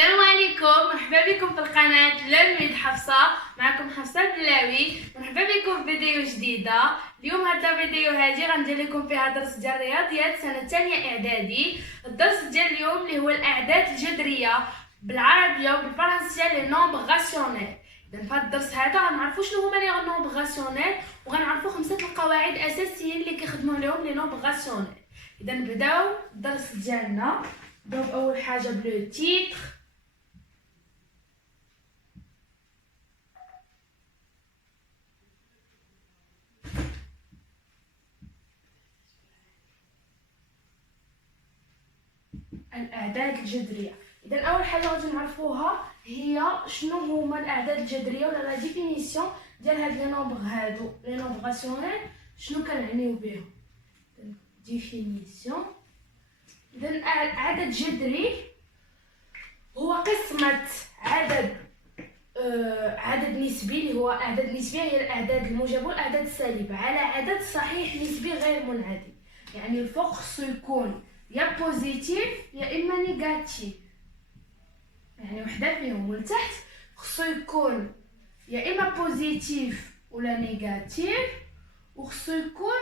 السلام عليكم، مرحبا بكم في القناة للميد حفصة. معكم حفصة البلاوي. مرحبا بكم في فيديو جديدة. اليوم هذا الفيديو هادي غندير لكم فيها درس ديال الرياضيات سنة ثانية اعدادي. الدرس ديال اليوم اللي هو الاعداد الجذرية بالعربية وبالفرنسية لي نومبر راسيونيل. اذا في هذا الدرس هذا غنعرفوا شنو هما لي نومبر راسيونيل وغنعرفوا 5 القواعد الاساسيين اللي كيخدموا عليهم لي نومبر راسيونيل. اذا نبداو الدرس ديالنا. نبداو باول حاجه بلو تيتر. الاعداد الجذريه. اذا اول حاجه غادي نعرفوها هي شنو هما الاعداد الجذريه ولا لا ديفينيسيون ديال هاد لي نومبر هادو لي نومبر راسيونيل. شنو كنعنيو بهم؟ ديفينيسيون. اذا عدد جذري هو قسمه عدد نسبي اللي هو اعداد نسبيه هي الاعداد الموجبه والاعداد السالبه على عدد صحيح نسبي غير منعدم. يعني الفوق خصو يكون يا بوزيتيف يا اما نيجاتيف، يعني وحده فيهم. والتحت خصو يكون يا اما بوزيتيف ولا نيجاتيف، وخصو يكون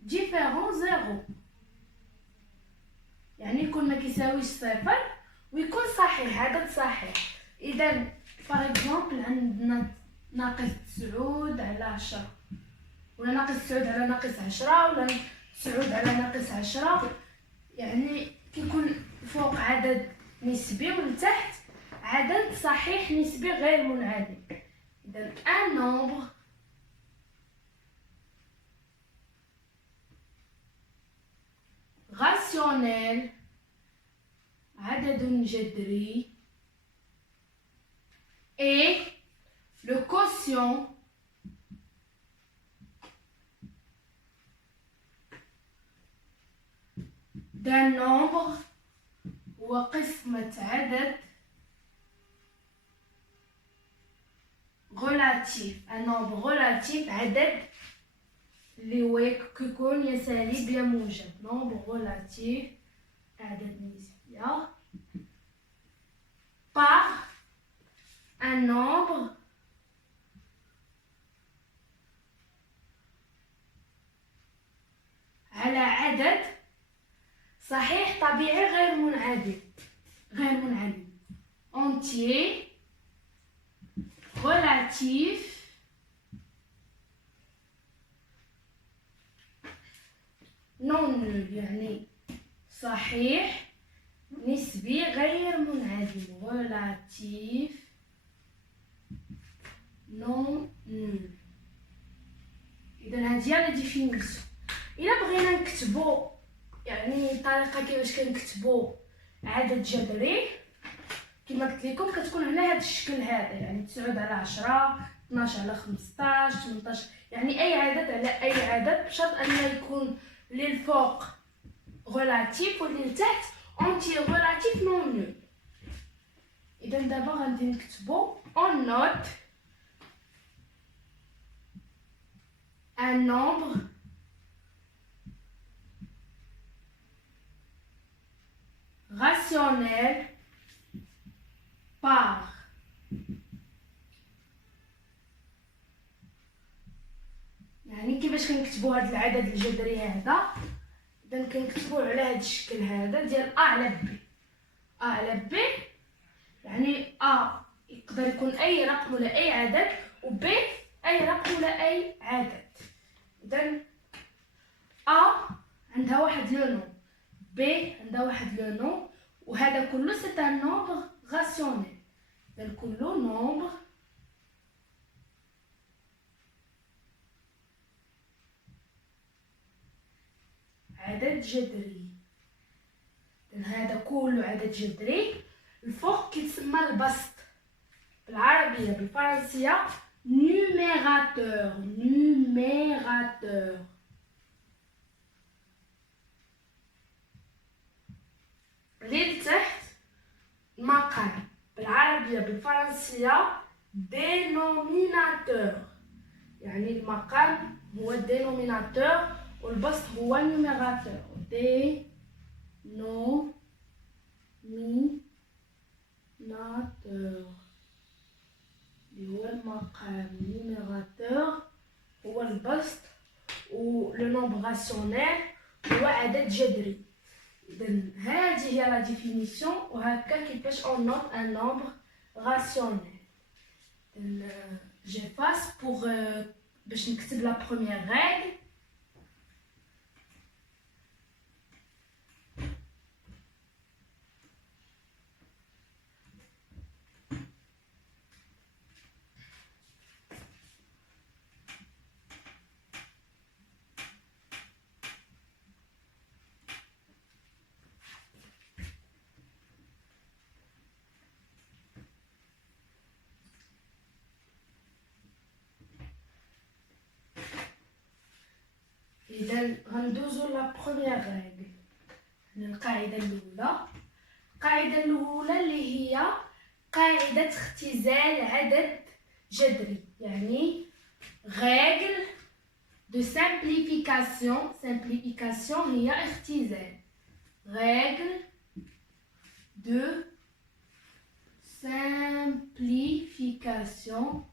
ديفيرون زيرو، يعني يكون ما كيساويش صفر ويكون صحيح، عدد صحيح. اذا باغ اكزومبل عندنا ناقص 9 على 10 ولا ناقص 9 على ناقص 10 ولا 9 على ناقص 10، يعني كيكون فوق عدد نسبي والتحت عدد صحيح نسبي غير منعدم. اذا ان نومبر راسيونيل عدد جذري et le quotient d'un nombre هو قسمة عدد relatif. un nombre relatif عدد اللي هو كيكون يا سالب يا موجب. nombre relatif عدد نسبية par un nombre على عدد صحيح طبيعي غير منعدم. entier relatif non nul، يعني صحيح نسبي غير منعدم. relatif non nul. اذا هذه هي لا ديفينيسيون. الا بغينا نكتبوا يعني الطريقه كيفاش كنكتبوا عدد جذري كما قلت لكم كتكون على هذا الشكل هذا، يعني 9 على 10 12 على 15 18، يعني اي عدد على اي عدد بشرط ان يكون للفوق relatif وللتحت انتي relatif non nul. اذا دابا غادي نكتبوا on note un nombre rationnel par يعني كيفاش كنكتبوا هذا العدد الجذري هذا. اذا كنكتبوه على هذا الشكل هذا ديال ا على بي. ا على بي يعني ا يقدر يكون اي رقم ولا اي عدد، و بي اي رقم ولا اي عدد. اذا ا عندها واحد لو نو، بي عندها واحد لو نو، وهذا كله سي ان نومبر راسيونيل. اذا كله نومبر عدد جذري. اذا هذا كله عدد جذري. الفوق كيتسمى البسط بالعربيه بالفرنسيه numérateur. اللي تحت مقام بالعربيه بالفرنسيه dénominateur، يعني المقام هو dénominateur والبسط هو numérateur. dénominateur ناتور اللي هو المقام. نيميراتور هو البسط، و لو نومبر راسيونيل هو عدد جذري. إذا هذه هي لا ديفينيسيون، وهكا كيفاش اون نوت ان نومبر راسيونيل. جيفاس بوغ باش نكتب لا بروميير رègle. إذا غندوزو لا بروميير رègle. القاعدة الأولى، القاعدة الأولى اللي هي قاعدة اختزال عدد جذري، يعني règle de simplification. simplification هي اختزال. règle de simplification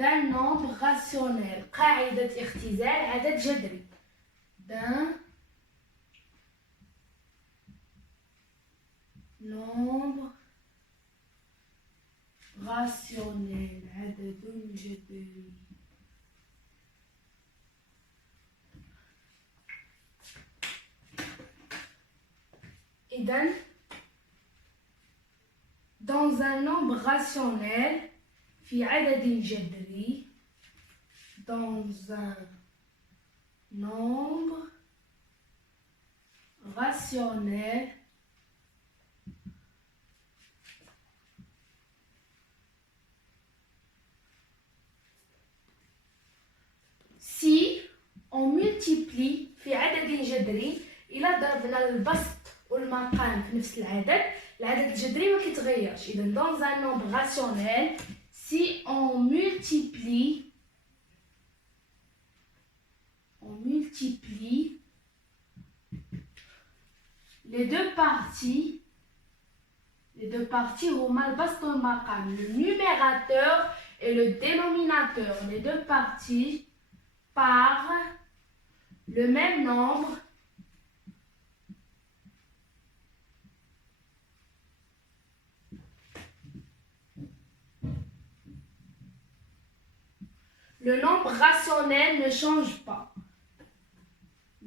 d'un nombre rationnel. قاعدة اختزال عدد جذري. d'un nombre rationnel. عدد جذري. إذن dans un nombre rationnel في عدد جذري. dans un nombre rationnel si on multiplie في عدد جذري. إلا ضربنا البسط والمقام في نفس العدد الجذري ما كيتغيرش. إذا dans un nombre rationnel si on multiplie les deux parties هما البسط والمقام. le numérateur et le dénominateur, les deux parties par le même nombre le nombre rationnel ne change pas.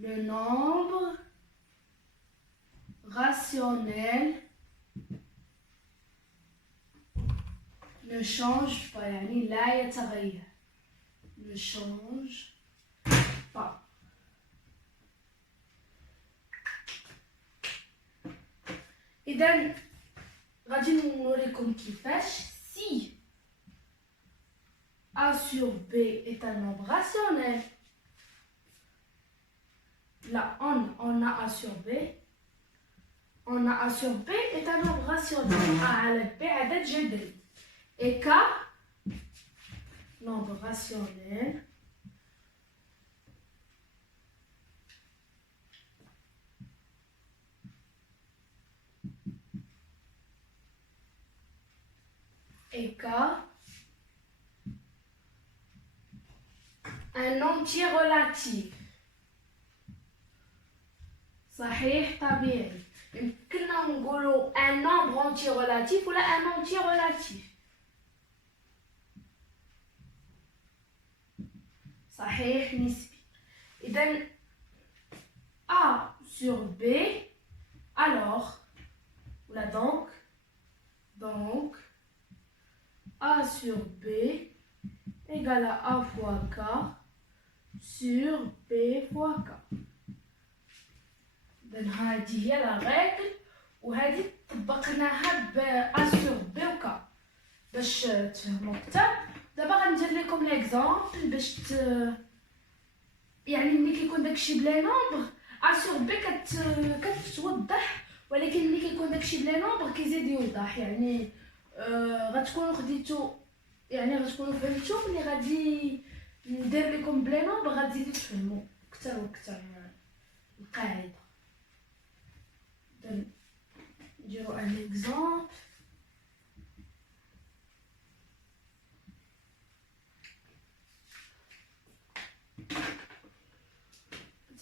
Le nombre rationnel ne change pas. يعني لا يتغير. ne change pas. إذا غادي نوريكم كيفاش. si A sur B est un nombre rationnel. Là, on a A sur B. On a A sur B est un nombre rationnel. A على B عدد جذري. Et K, nombre rationnel. Et K, un entier relatif. صحيح طبيعي. يمكننا نقولوا un nombre entier relatif ولا un entier relatif. صحيح نسبي. إذا A sur B, alors voilà donc A sur B égale à A fois K sur B fois K. إذن هذه هي لا ريغل، وهذه طبقناها ب A sur B و K باش تفهموا أكثر. دابا غندير لكم ليكزامبل باش يعني ملي كيكون داكشي بلا نومبر A sur B كتوضح، ولكن ملي كيكون داكشي بلا نومبر كيزيد يوضح. يعني غتكونوا خديتو، يعني غتكونوا فهمتوا. ملي غادي ندير لكم بلا نومبر غتزيدوا تفهموا اكثر واكثر القاعده. un exemple.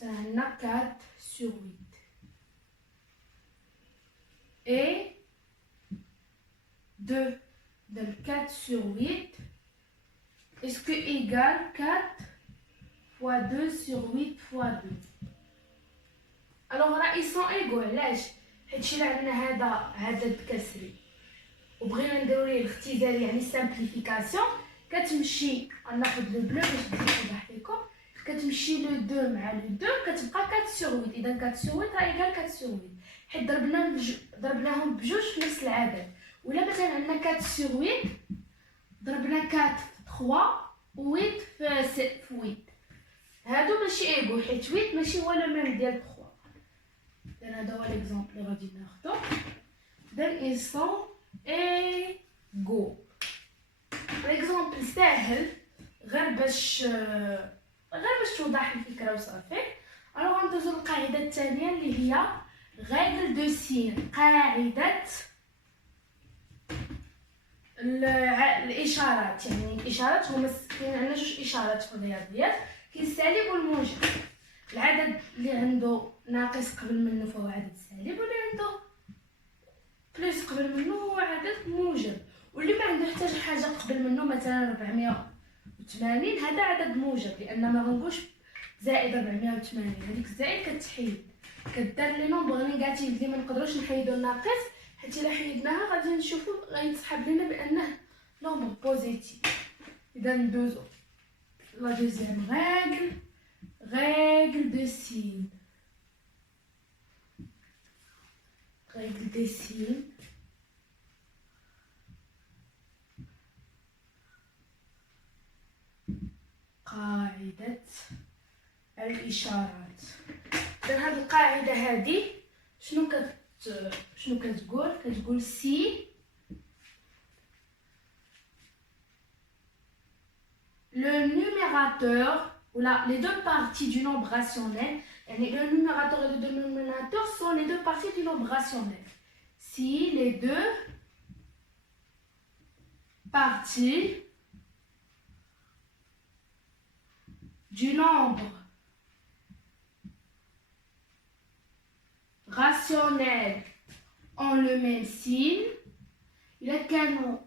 On a 4 sur 8. Et 2 de 4 sur 8, est-ce que égale 4 fois 2 sur 8 fois 2. Alors là, ils sont égaux. علاش؟ حيت إلا عندنا هذا عدد كسري وبغينا نديرو ليه الاختزال يعني سامبليفيكاسيون، كتمشي ناخذ لو بلو باش نوضح لكم، كتمشي لو 2 مع لو 2 كتبقى 4 sur 8. اذا 4 sur 8 راه ايكال 4 sur 8 حيت ضربناهم بجوج في نفس العدد. ولا مثلا عندنا 4 sur 8 ضربنا 4 في 3 و 8 في 8، هادو ماشي ايغو حيت 8 ماشي هو لو ميم ديال 3. هذا هو ليكزامبل اللي غادي ناخدو. then ils sont égaux. ليكزامبل ساهل غير باش توضح الفكره وصافي. الوغ غندوزو للقاعده الثانيه اللي هي غير دو سين، قاعده الاشارات. يعني الاشارات هما كاين عندنا جوج اشارات في الرياضيات، كاين السالب والموجب. العدد اللي عنده ناقص قبل منه فهو عدد سالب، واللي عنده بلس قبل منه هو عدد موجب، واللي ما عنده حتى شي حاجه قبل منه مثلا 480 هذا عدد موجب، لان ما غنقولش زائد 480. هذيك الزائد كتحيد كدار لي نومبر نيجاتيف اللي ما نقدروش نحيدو الناقص، حيت الا حيدناها غادي نشوفو غيتسحب لينا بانه نومبر بوزيتيف. اذا ندوزو لا دوزيام règle de signe. Règle des signes. قاعدة الإشارات. إذن هذه القاعدة هذه شنو كتقول؟ كتقول سي le numérateur ou les deux parties du nombre rationnel, le numérateur et le dénominateur sont les deux parties du nombre rationnel. Si les deux parties du nombre rationnel ont le même signe, إلا كانوا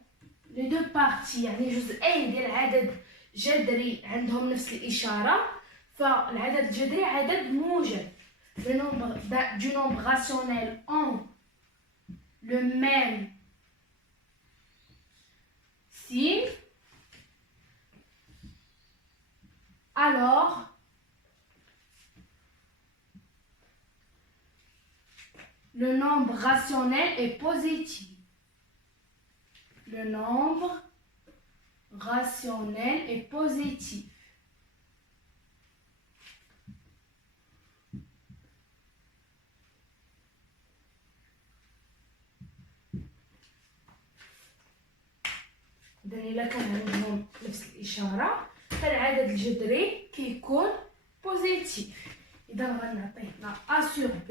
les deux parties يعني جزئين ديال العدد جذري عندهم نفس الإشارة، فالعدد الجذري عدد موجب. Le nombre du nombre rationnel ont le même signe, alors le nombre rationnel est positif. Le nombre rationnel est positif. إذا إلا كان عندهم نفس الإشارة فالعدد الجذري كيكون بوزيتيف. إذا غنعطينا A sur B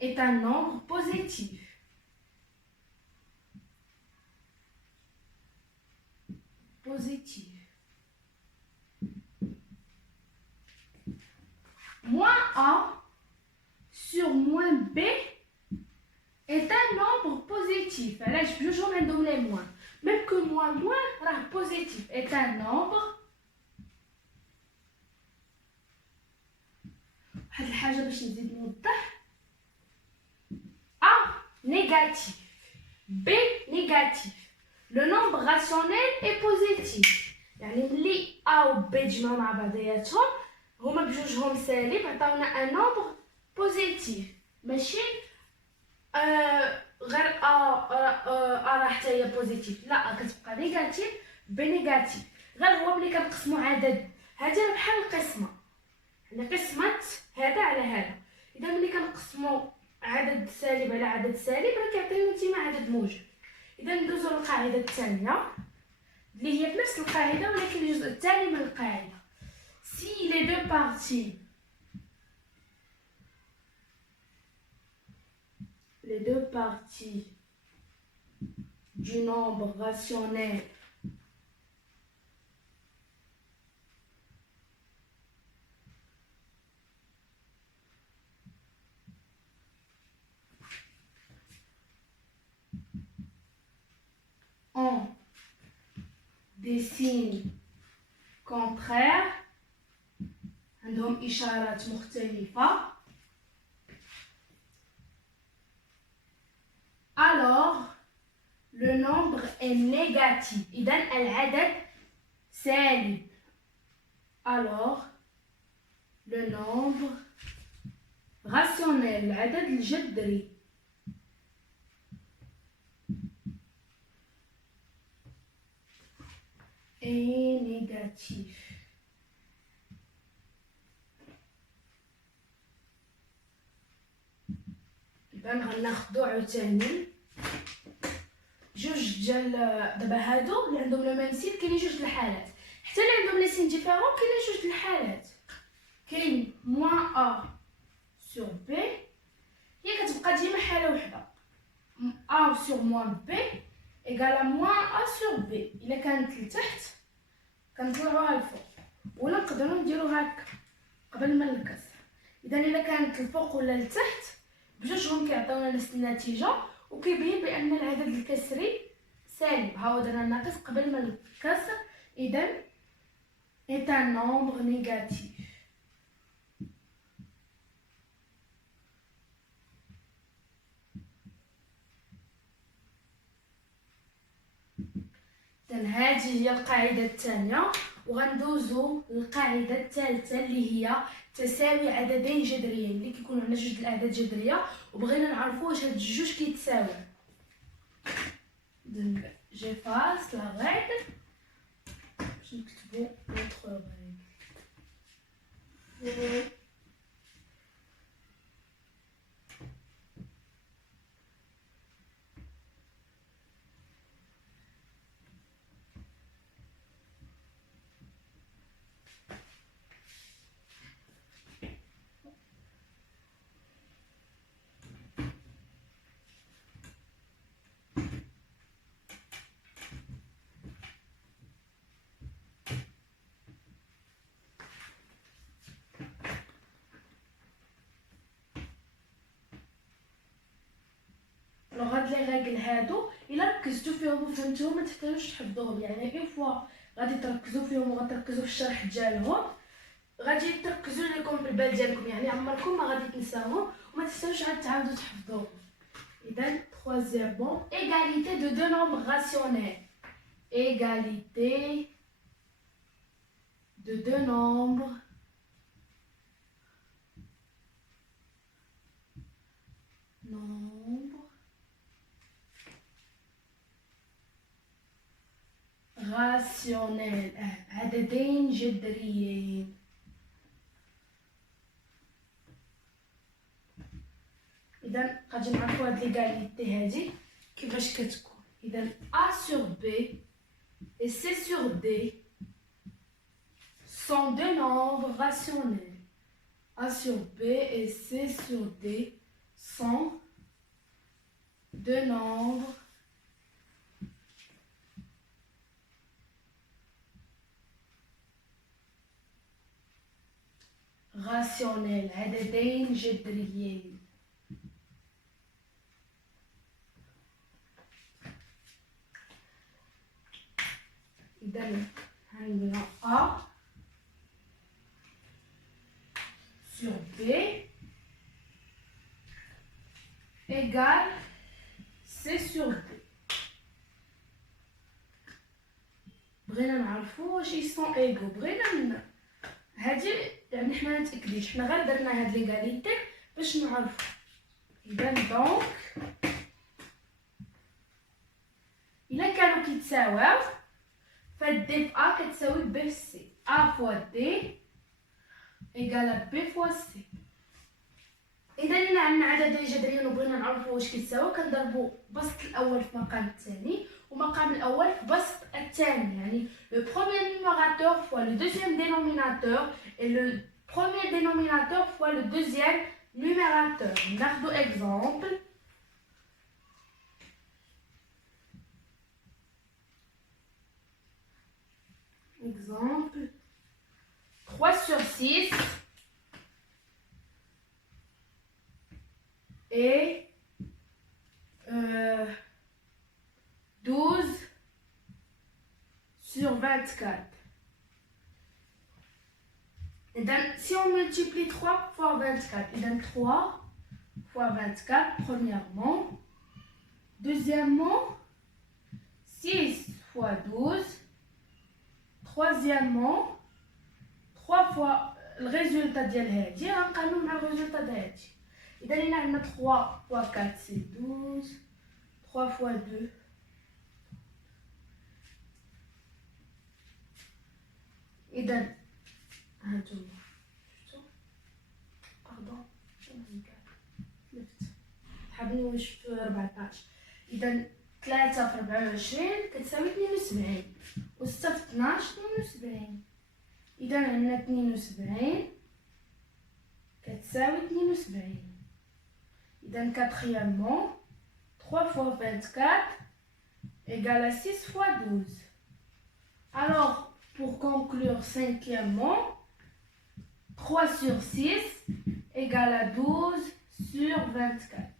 est un nombre positif. Positif. Moins A sur moins B est un nombre positif. Là, je vais donner moins. Même que moins positif est un nombre. هاد الحاجة باش نزيد نوضح. A négatif, B négatif. Le nombre rationnel est positif. يعني ملي A و B تجمعوا مع بعضياتهم هما بجوجهم سالب عطاونا ان نومبر بوزيتيف. ماشي غير A راه حتى هي بوزيتيف، لا كتبقى نيجاتيف بي نيجاتيف. غير هو ملي كنقسموا عدد هادي راه بحال القسمه، يعني قسمه هذا على هذا. اذا ملي كنقسموا عدد سالب على عدد سالب راه كيعطينا نتيجه عدد موجب. إذا ندوزو للقاعدة الثانية اللي هي بنفس القاعدة ولكن الجزء الثاني من القاعدة. Si les deux parties les deux parties du nombre rationnel ont des signes contraires عندهم إشارات مختلفة alors le nombre est négatif إذن العدد سالب alors le nombre rationnel العدد الجذري est négatif. إذن غناخدو عاوتاني جوج ديال دابا هادو اللي عندهم لو ميم سين كاينين جوج د الحالات حتى اللي عندهم لي سين ديفيرون كاينين جوج د الحالات كاين موان ا سور بي هي كتبقى ديما حاله وحده ا سور موان بي ايكال موان ا سور بي الا كانت لتحت كنطلعوها الفوق ولا نقدروا نديرو هكا قبل ما الكسر اذا الا كانت الفوق ولا لتحت بجوجهم كيعطيونا نفس النتيجه وكيبين بان العدد الكسري سالب ها هو درنا ناقص قبل ما الكسر اذا est un nombre négatif. إذن هذه هي القاعدة الثانية وغندوزو للقاعدة الثالثة اللي هي تساوي عددين جذريين اللي كيكونوا عندنا جوج الأعداد جذرية وبغينا نعرفوا واش هاد الجوج كيتساويو. إذن جيفاس لا رègle باش نكتبو نوتر رègle. هاد لي ريغل هادو الا ركزتو فيهم وفهمتوهم ما تحتاجوش تحفظوهم يعني اي فوا غادي تركزوا فيهم وغتركزوا في الشرح ديالهم غادي تركزوا لكم في البال ديالكم يعني عمركم ما غادي تنساوهم وما تحتاجوش عاد تعاودوا تحفظوهم. اذا troisièmement égalité de deux nombres rationnels égalité de deux nombres راسيونيل عددين جذريين. اذا غادي نعرفوا هاد ليغاليتي هادي كيفاش كتكون. اذا a sur b et c sur d sont deux nombres rationnels. a sur b et c sur d sont deux nombres rationnels عددين جذريين. إذا عندنا A sur B égale C sur D. بغينا نعرفو واش يسون ايغو بغينا هادي يعني حنا متاكدينش حنا غير درنا هاد ليغاليتي باش نعرفو. اذا دونك الا كانوا كيتساواو فدي ف ا كتساوي ب في سي ا فوا دي ايكال ب فوا سي. اذا الا عندنا عددين جذريين وبغينا نعرفو واش كيتساويو كنضربو بسط الاول في مقام الثاني ومقام الاول في بسط الثاني يعني le premier numérateur fois le deuxième dénominateur et le premier dénominateur fois le deuxième numérateur. ناخدو exemple Exemple, 3 sur 6 et 12 sur 24. Et donc, si on multiplie 3 fois 24, il donne 3 fois 24, premièrement. Deuxièmement, 6 fois 12. Troisièmement, 3 fois le résultat ديال هادي غنقارنو مع الريزولتا ديال هادي. إذا لينا عندنا 3 fois 4 c'est 12. 3 fois 2. إذا هانتوما شفتو؟ باردون حابين واش في 14. إذا 3 في 24 كتساوي 72 و 6 في 12 72. إذا عندنا 72 كتساوي 72. إذا quatrièmement 3 fois 24 égale à 6 fois 12. Alors, pour conclure, cinquièmement, 3 sur 6 égale à 12 sur 24.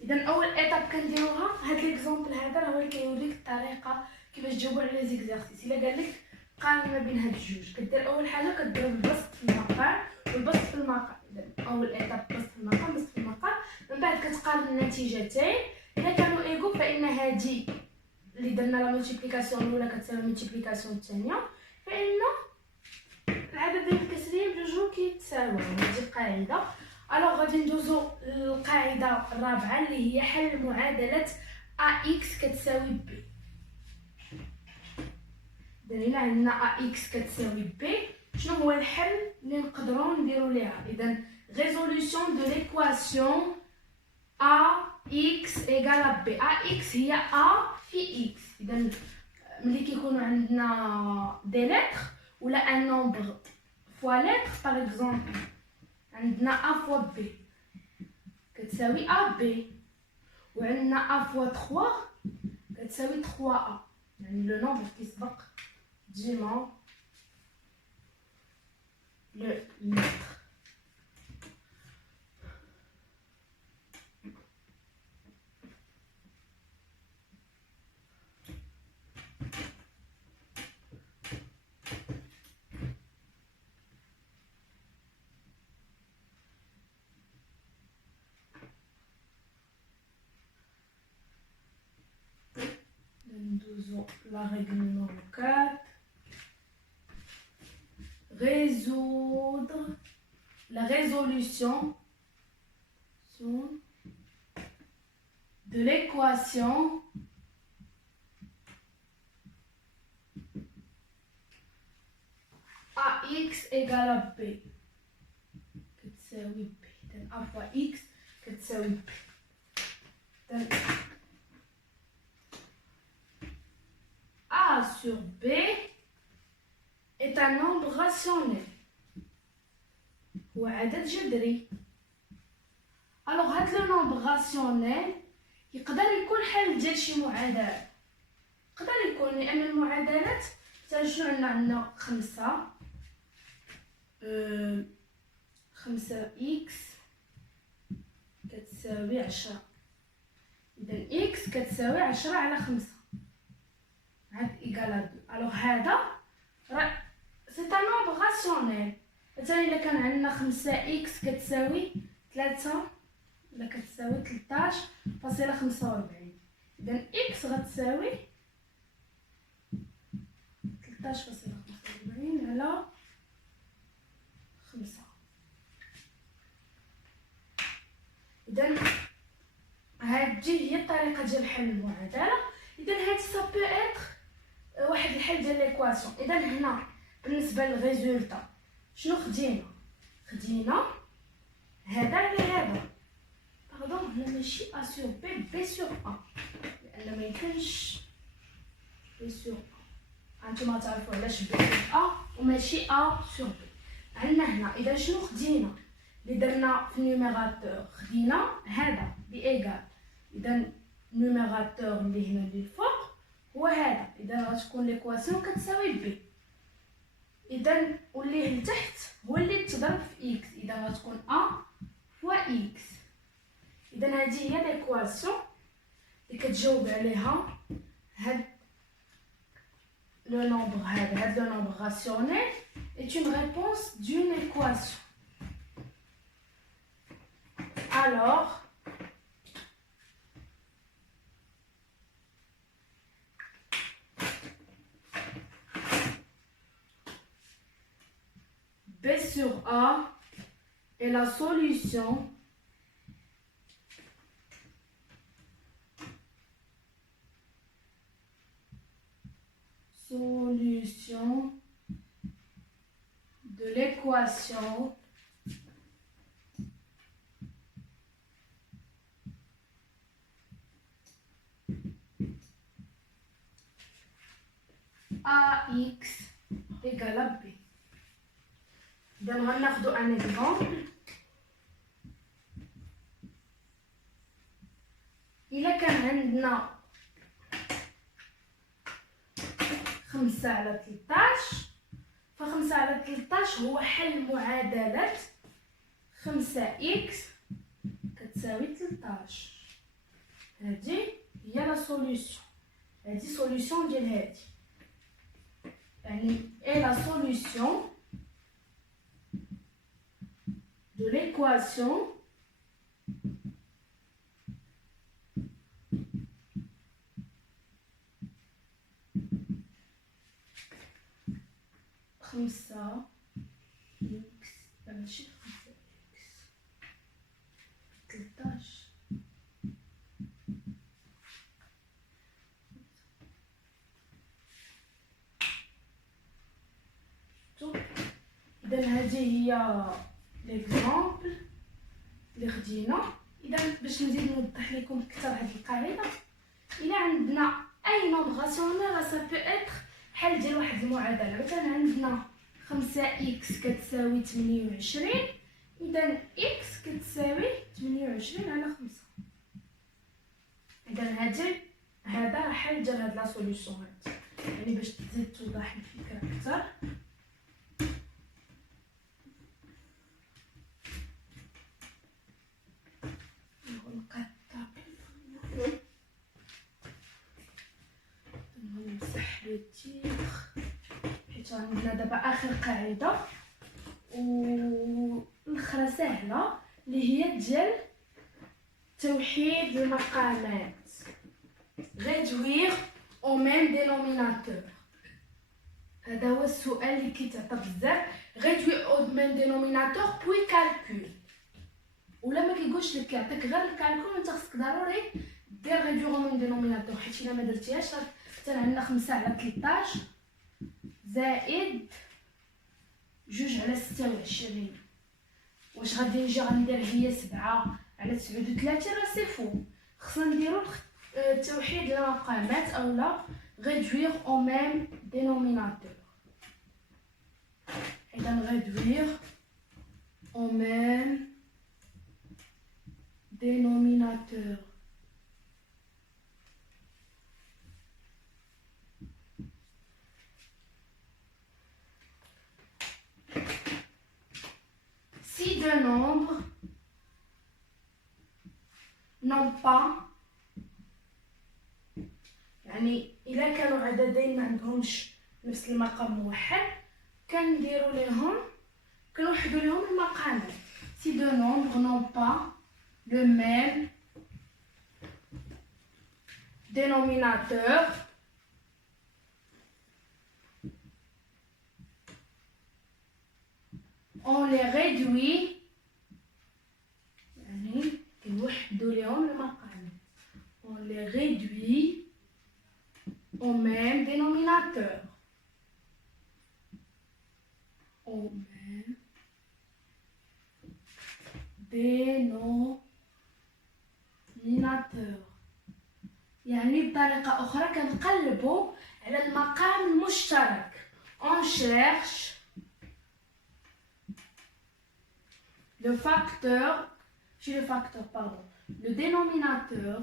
إذا أول إيتاب كنديروها هاد ليكزومبل هذا راه هو كيوريك الطريقة كيفاش تجاوبوا على لي زيكزارسيس. إلا قال لك قارن ما بين هاد الجوج، كدير أول حاجة كضرب البسط في المقام والبسط في المقام. إذا أول إيتاب بسط في المقام بسط في المقام، من بعد كتقارن النتيجتين. إلا كانوا إيكو فإن هادي اللي درنا لا ملتيبليكاسيون الأولى كتساوي الملتيبليكاسيون الثانية، فإن العدد ديال الكسرين بجوجهم كيتساويو. هادي قاعدة. الوغ غادي ندوزو للقاعدة الرابعة اللي هي حل معادلة AX كتساوي B. إذا عندنا AX كتساوي B، شنو هو الحل اللي نقدروا نديرو ليها؟ إذا ريزولوسيون دو ليكواسيون AX إيكال à B. AX هي A في X. إذا ملي كيكونوا عندنا دي لتر ولا ان نومبر فوا لتر، باغ اكزومبل عندنا A فوا B كتساوي AB، وعندنا A فوا 3 كتساوي 3A. يعني لو نومبر كيسبق ديما لو لتر. La règle numéro 4. Résoudre la résolution de l'équation AX égale à B كتساوي B. إذن A fois X كتساوي B. إذن A sur B est un nombre rationnel. هو عدد جذري. الوغ هاد لو نومبر راسيونيل يقدر يكون حل ديال شي معادلة. يقدر يكون لأن المعادلات حتى شنو عندنا 5 إكس كتساوي 10. إذا إكس كتساوي 10 على 5 عاد إيكال 2. الوغ هذا راه سي ان نومبر راسيونيل. مثلا إلا كان عندنا 5 إكس كتساوي 3 ولا كتساوي 13.45. إذا إكس غتساوي 13.45 على 5. إذا هادي هي الطريقة ديال حل المعادلة. إذا هادي سا بو إتر واحد الحل ديال ليكواسيون. إذا هنا بالنسبة للريزولتا شنو خدينا هذا على هذا. باردون هنا ماشي A sur B، B sur A، لأن ميمكنش B sur A. هانتوما تعرفوا علاش B sur A وماشي A sur B. عندنا هنا إذا شنو خدينا اللي درنا في النيميراتور؟ خدينا هذا بإيكال. إذا النيميراتور اللي هنا اللي الفوق هو هذا. إذا غتكون ليكواسيون كتساوي B. إذا واللي لتحت هو اللي تضرب في إكس، إذا غتكون أ فوا إكس. إذا هذه هي ليكواسيون اللي كتجاوب عليها هاد لو نومبر هذا. هاد لو نومبر راسيونيل est une réponse d'une équation. Alors B sur A est la solution de l'équation AX égale à B. إذا غناخدو ان اكزومبل. إلا كان عندنا 5 على 13، ف5 على 13 هو حل معادلة 5x كتساوي 13. هذه هي لا سوليوشن، هذه سوليوشن ديال هذه، يعني اي لا سوليوشن de l'équation خمسة إكس ماشي 5 إكس 13. إذا هذه هي ليكزامبل اللي خدينا. اذا باش نزيد نوضح لكم اكثر هذه القاعده، الا عندنا اي نومبر راسيونيل راه سا بو اتر حل ديال واحد المعادله. مثلا عندنا 5 اكس كتساوي 28، اذا اكس كتساوي 28 على 5. اذا هذا راه حل ديال هاد لا سوليوشن هاد، يعني باش تزيد توضح الفكره اكثر. نمسح لو تيتر حيت عندنا دابا اخر قاعده والاخرى سهله اللي هي ديال توحيد المقامات. réduire au même dénominateur. هذا هو السؤال اللي كيتعطى بزاف. réduire au même dénominateur puis calcul. ولا ما كيقولش لك كيعطيك غير الكالكول، انت خصك ضروري دير réduire au même dénominateur، حيت الا ما درتيهاش حتى عندنا 5 على 13 زائد 2 على 26. واش غادي نجي غندير هي 7 على 39؟ راه سي فو. خصنا نديرو توحيد المقامات اولا réduire au même dénominateur. اذا réduire au même dénominateur. Si deux nombres n'ont pas، يعني إلا كانوا عددين ما عندهمش نفس المقام موحد كنوحدوا لهم المقامات. Si deux nombres n'ont pas le même dénominateur, on les réduit، يعني كنوحدوا لهم المقامات، on les réduit au même dénominateur. Au même dénominateur. يعني بطريقة أخرى كنقلبوا على المقام المشترك. On cherche le dénominateur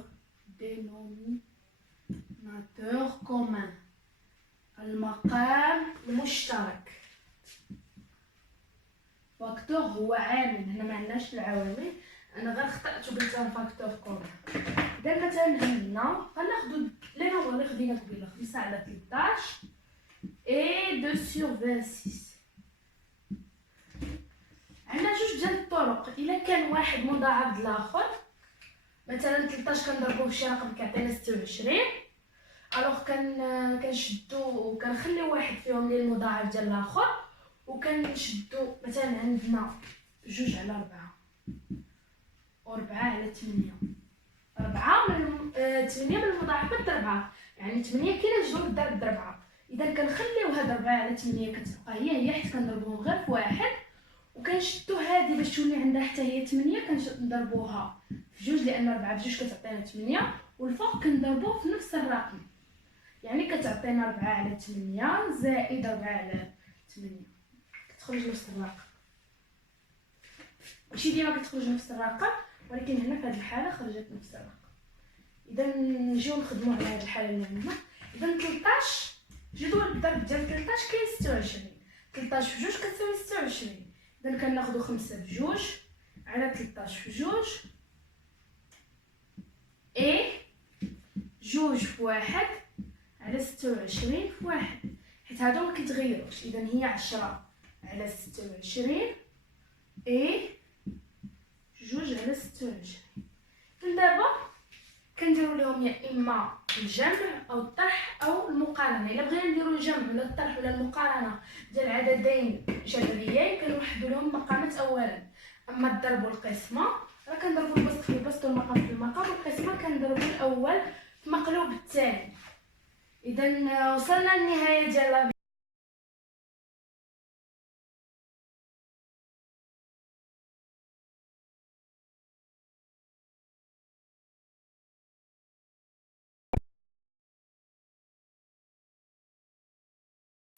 commun. المقام المشترك. فاكتور هو عامل، هنا ما عندناش العوامل، انا غير خطأت وقلت فاكتور كومبل. اذا مثلا عندنا غناخدو لي نومبر اللي خدينا قبيله 5 على 13 اي 2 سور 26. عندنا جوج ديال الطرق. الا كان واحد مضاعف الاخر، مثلا 13 كنضربوه في شي رقم كيعطينا 26، الوغ كنشدو وكنخليو واحد فيهم اللي المضاعف ديال الاخر، وكنشدو مثلا عندنا 2 على 4 و4 على 8. 4 من 8 من المضاعفات 4، يعني 8 كاينه جوج ضرب 4. اذا كنخليو هاد 4 على 8 كتبقى هي حيت كنضربوهم غير في واحد، وكنشدو هادي باش تولي عندها حتى هي 8 كنضربوها في جوج، لان 4 بجوج كتعطينا 8، والفوق كنضربوه في نفس الرقم، يعني كتعطينا 4 على 8 زائد 4 على 8 كتخرج نفس الرقم. ماشي ديما كتخرج نفس الرقم، ولكن هنا في هذه الحاله خرجت نفس الرقم. اذا نجيو نخدموا على هذه الحاله اللي عندنا. اذا 13 جدول الضرب ديال 13 كاين 26، 13 في 2 كتساوي 26. اذا كناخذوا 5 بجوج على 13 في 2 اي جوج في 1 على 26 في 1، حيت هادو ما كيتغيروش. اذا هي 10 على 26 اي جوج على 26. دابا كنديروا لهم يا اما الجمع او الطرح او المقارنه. الا بغينا نديروا الجمع ولا الطرح ولا المقارنه ديال عددين جذريين كنوحدوا لهم مقامات اولا. اما الضرب والقسمه راه كنضربوا البسط في البسط والمقام في المقام، والقسمه كنضربوا الاول في مقلوب الثاني. اذا وصلنا للنهايه ديال